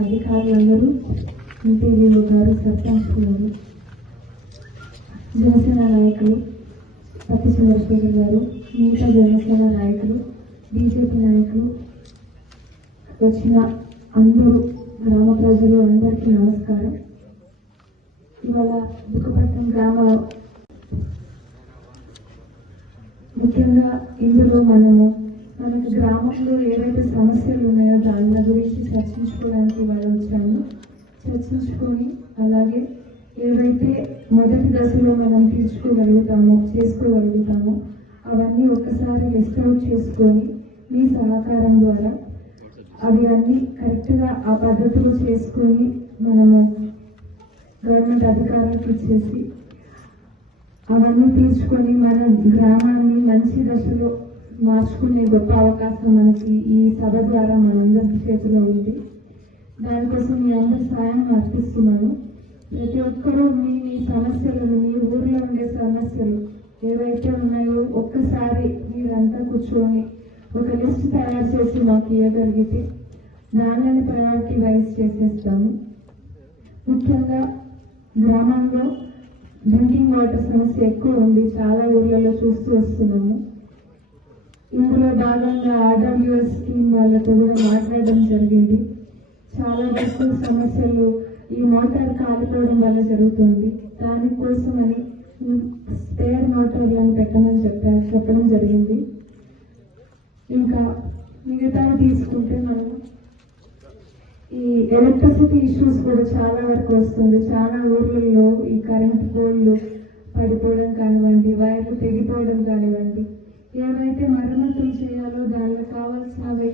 అధికారులందరూ ఎంపీడీఓ గారు, సర్పంచ్ గారు, జనసేన నాయకులు పత్తి చంద్రశేఖర్ గారు, మిగతా జనసేన నాయకులు, బీజేపీ నాయకులు, వచ్చిన అందరూ గ్రామ ప్రజలు అందరికీ నమస్కారం. ఇవాళ బుక్కపట్నం గ్రామ ముఖ్యంగా ఇందులో మనకు గ్రామంలో ఏవైతే సమస్యలు ఉన్నాయో దాని గురించి చర్చించుకోవడానికి వాళ్ళు వచ్చాము. చర్చించుకొని అలాగే ఏవైతే మొదటి దశలో మనం చేసుకోగలుగుతామో అవన్నీ ఒక్కసారి లిస్ట్ అవుట్ చేసుకొని మీ సహకారం ద్వారా అవి అన్నీ కరెక్ట్గా ఆ పద్ధతిలో చేసుకొని మనము గవర్నమెంట్ అధికారులకు ఇచ్చేసి అవన్నీ తీర్చుకొని మన గ్రామాన్ని మంచి దశలో మార్చుకునే గొప్ప అవకాశం మనకి ఈ సభ ద్వారా మనందరి చేతిలో ఉంది. దానికోసం మీ అందరి సాయం అర్పిస్తున్నాను. ప్రతి ఒక్కరూ మీ సమస్యలను, మీ ఊర్లో ఉండే సమస్యలు ఏవైతే ఉన్నాయో ఒక్కసారి మీరంతా కూర్చొని ఒక లిస్ట్ తయారు చేసి మాకు ఇవ్వగలిగితే దానిని ప్రయారిటీ వైజ్ చేసేస్తాము. ముఖ్యంగా గ్రామంలో డ్రింకింగ్ వాటర్ సమస్య ఎక్కువ ఉంది, చాలా ఊర్లలో చూస్తూ వస్తున్నాము. ఇందులో భాగంగా ఆర్డబ్ల్యూఎస్ స్కీమ్ వాళ్ళతో కూడా మాట్లాడడం జరిగింది. చాలా ఎక్కువ సమస్యలు ఈ మోటార్ కాలిపోవడం వల్ల జరుగుతుంది. దానికోసమని స్పేర్ మోటార్లను పెట్టమని చెప్పడం జరిగింది. ఇంకా మిగతా తీసుకుంటే మనం ఈ ఎలక్ట్రిసిటీ ఇష్యూస్ కూడా చాలా వరకు వస్తుంది. చాలా ఊర్లలో ఈ కరెంట్ పోల్లు పడిపోవడం కానివ్వండి, వైర్లు తెగిపోవడం కానివ్వండి, ఏవైతే మరమ్మతులు చేయాలో దానికి కావాల్సినవి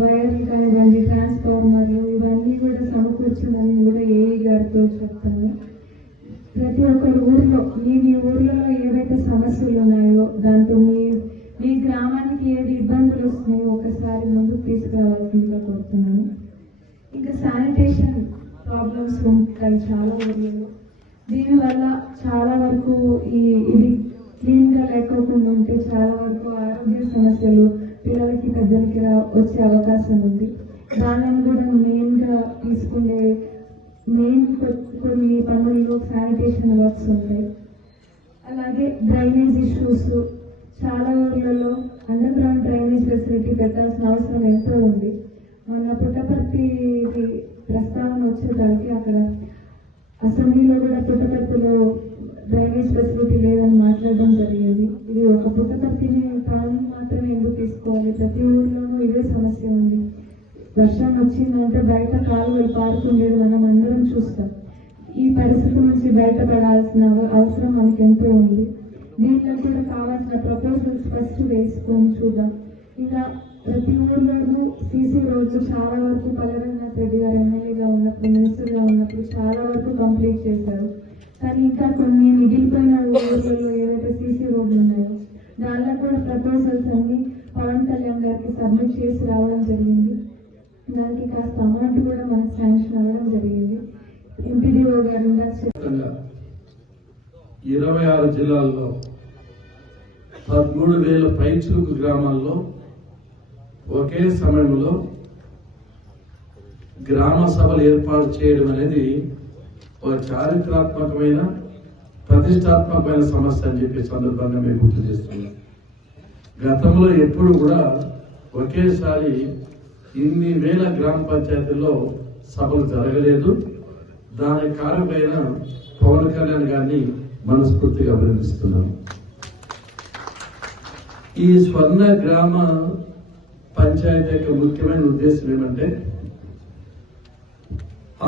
వైర్లు కానివ్వండి, ట్రాన్స్ఫార్మర్లు, ఇవన్నీ కూడా సమకూర్చిందని కూడా ఏఈ గారితో చెప్తాను. ప్రతి ఒక్కరి ఊర్లో మీ ఊర్లలో ఏవైతే సమస్యలు ఉన్నాయో దాంతో మీ గ్రామానికి ఏది ఇబ్బందులు వస్తున్నాయో ఒకసారి ముందుకు తీసుకురావాల్సిందిగా కోరుతున్నాను. ఇంకా శానిటేషన్ ప్రాబ్లమ్స్ ఉంటాయి చాలా ఊర్లలో. దీనివల్ల చాలా వరకు ఇది క్లీన్గా లేకోకుండా ఉంటే చాలా వరకు ఆరోగ్య సమస్యలు పిల్లలకి పెద్దలకి వచ్చే అవకాశం ఉంది. దానిని కూడా మెయిన్గా తీసుకునే కొన్ని పనుల్లో శానిటేషన్ వర్క్స్ ఉంటాయి. అలాగే డ్రైనేజ్ ఇష్యూస్ చాలా ఊర్లలో అండర్ గ్రౌండ్ డ్రైనేజ్ ఫెసిలిటీ పెట్టాల్సిన అవసరం ఎంతో ఉంది. మన పుట్టపర్తి ప్రస్తావన వచ్చేదానికి అక్కడ అసెంబ్లీలో కూడా పుట్టపర్తిలో డ్రైనేజ్ ఫెసిలిటీ లేదని మాట్లాడడం జరిగింది. ఇది ఒక పుట్టపర్తిని టౌన్ మాత్రమే ఎందుకు తీసుకోవాలి, ప్రతి ఊర్లోనూ ఇదే సమస్య ఉంది. వర్షం వచ్చిందంటే బయట కాలువలు పారుతుండేది మనం అందరం చూస్తాం. ఈ పరిస్థితి నుంచి బయటపడాల్సిన అవసరం మనకి ఎంతో ఉంది. దీంట్లో కూడా కావాల్సిన ప్రపోజల్స్ ఫస్ట్ వేసుకొని చూద్దాం. ఇంకా ప్రతి ఊర్లోనూ సీసీ రోడ్లు చాలా వరకు పల్లెరంగనాథ్ రెడ్డి గారు ఎమ్మెల్యేగా ఉన్నప్పుడు, మినిస్టర్గా ఉన్నప్పుడు చాలా వరకు కంప్లీట్ చేశారు. కానీ ఇంకా కొన్ని మిగిలిపోయిన ఊర్లలో ఏవైతే సీసీ రోడ్లు ఉన్నాయో దానిలో కూడా ప్రపోజల్స్ అన్ని పవన్ కళ్యాణ్ గారికి సబ్మిట్ చేసి రావడం జరిగింది. దానికి కాస్త అమౌంట్ కూడా మనకు శాంక్షన్ అవ్వడం జరిగింది. ఎంపీడీఓ గారు 26 జిల్లాల్లో 13,000 పైచులకు గ్రామాల్లో ఒకే సమయంలో గ్రామ సభలు ఏర్పాటు చేయడం అనేది ఒక చారిత్రాత్మకమైన ప్రతిష్టాత్మకమైన సమస్య అని చెప్పే సందర్భంగా మేము గుర్తు చేస్తున్నాం. గతంలో ఎప్పుడు కూడా ఒకేసారి ఇన్ని వేల గ్రామ పంచాయతీల్లో సభలు జరగలేదు. దానికి కారణమైన పవన్ కళ్యాణ్ గారిని మనస్ఫూర్తిగా అభినందిస్తున్నాం. ఈ స్వర్ణ గ్రామ పంచాయతీ యొక్క ముఖ్యమైన ఉద్దేశం ఏమంటే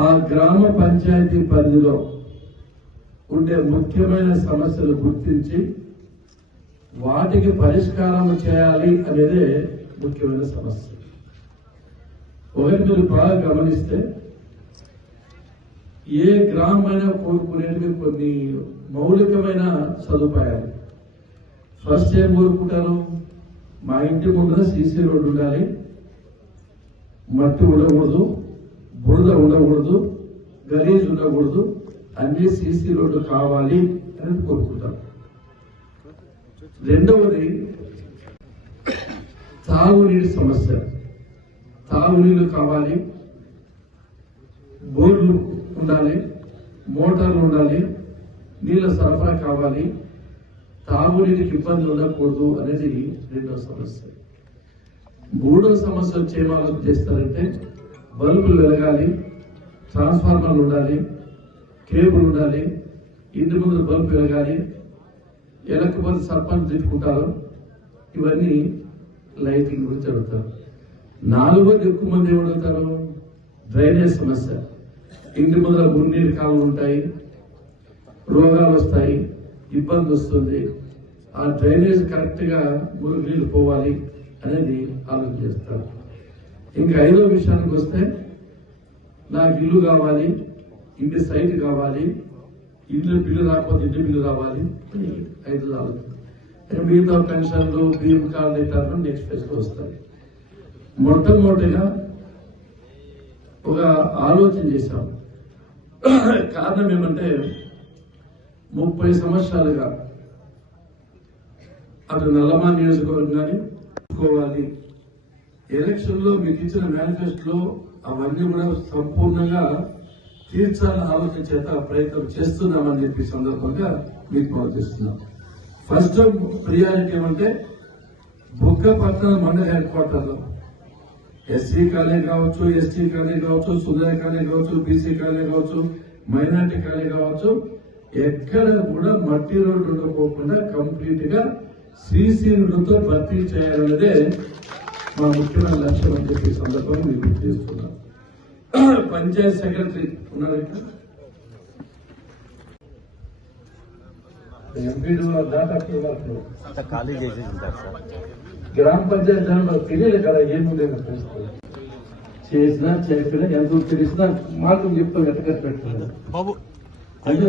ఆ గ్రామ పంచాయతీ పరిధిలో ఉండే ముఖ్యమైన సమస్యలు గుర్తించి వాటికి పరిష్కారం చేయాలి అనేదే ముఖ్యమైన సమస్య. ఒకటి మీరు బాగా గమనిస్తే ఏ గ్రామమైనా కోరుకునేవి కొన్ని మౌలికమైన సదుపాయాలు. ఫస్ట్ ఏం కోరుకుంటారు, మా ఇంటి ముందర సీసీ రోడ్డు ఉండాలి, మట్టి ఉండకూడదు, బురద ఉండకూడదు, గలీజ్ ఉండకూడదు, అన్ని సీసీ రోడ్డు కావాలి అని కోరుకుంటారు. రెండవది తాగునీటి సమస్య. తాగునీళ్ళు కావాలి, బోర్లు ఉండాలి, మోటార్లు ఉండాలి, నీళ్ళ సరఫరా కావాలి, తాగునీటికి ఇబ్బంది ఉండకూడదు అనేది రెండవ సమస్య. మూడవ సమస్య వచ్చి ఏం ఆలోచన చేస్తారంటే బల్బులు వెలగాలి, ట్రాన్స్ఫార్మర్లు ఉండాలి, కేబుల్ ఉండాలి, ఇంటి ముందు బల్బు వెలగాలి, ఎలక్కపోతే సర్పంచ్ తిట్టుకుంటారు. ఇవన్నీ లైటింగ్ గురించి అడుగుతారు. నాలుగోది ఎక్కువ మంది ఏమడుగుతారు, డ్రైనేజ్ సమస్య. ఇంటి ముందర మున్నీరు కాలువలు ఉంటాయి, రోగాలు వస్తాయి, ఇబ్బంది వస్తుంది. ఆ డ్రైనేజ్ కరెక్ట్ గా మురుగు నీళ్లు పోవాలి అనేది ఆలోచన చేస్తారు. ఇంకా ఐదో విషయానికి వస్తే నాకు ఇల్లు కావాలి, ఇంటి సైట్ కావాలి, ఇల్లు బిల్లు రాకపోతే ఇంటి బిల్లు రావాలి, ఐదు ఆలోచన. మిగతా పెన్షన్లు, బియ్యం కార్డు ఇతరులు నెక్స్ట్ ఫేజ్ లో వస్తాయి. మొట్టమొదటిగా ఒక ఆలోచన చేశాం. కారణం ఏమంటే 30 సంవత్సరాలుగా అటు నల్లమా నియోజకవర్గం కానీ చూసుకోవాలి. ఎలక్షన్ లో మీకు ఇచ్చిన మేనిఫెస్టోలో అవన్నీ కూడా సంపూర్ణంగా తీర్చాలని ఆలోచన చేత ప్రయత్నం చేస్తున్నామని చెప్పి సందర్భంగా మీకు ప్రవర్తిస్తున్నాం. ఫస్ట్ ప్రియారిటీ ఏమంటే బుగ్గపట్నం మండల హెడ్ క్వార్టర్ లో ఎస్సీ కాలేజ్ కావచ్చు, ఎస్టీ కాలేజ్ కావచ్చు, సుందర కాలేజ్ కావచ్చు, బీసీ కాలేజ్ కావచ్చు, మైనార్టీ కాలేజ్ కావచ్చు, ఎక్కడ కూడా మట్టి రోడ్డు ఉండకోకుండా కంప్లీట్ గా సీసీ రోడ్డుతో భర్తీ చేయాలన్నదే మా ముఖ్యమైన లక్ష్యం అని చెప్పి సందర్భంగా మీకు చేస్తున్నాం. పంచాయత్ సెక్రటరీ ఉన్నారు ఇక్కడ, ఎంపీడీ దాకా ఖాళీ చేసేసి ఉంటారు సార్. గ్రామ పంచాయతీ జనాలు తెలియదు కదా ఏముండే చేసినా చేయకపోయినా ఎంత తెలిసినా మాకు చెప్తాం ఎట్టకట్టు పెట్టలేదు. బాబు అంటే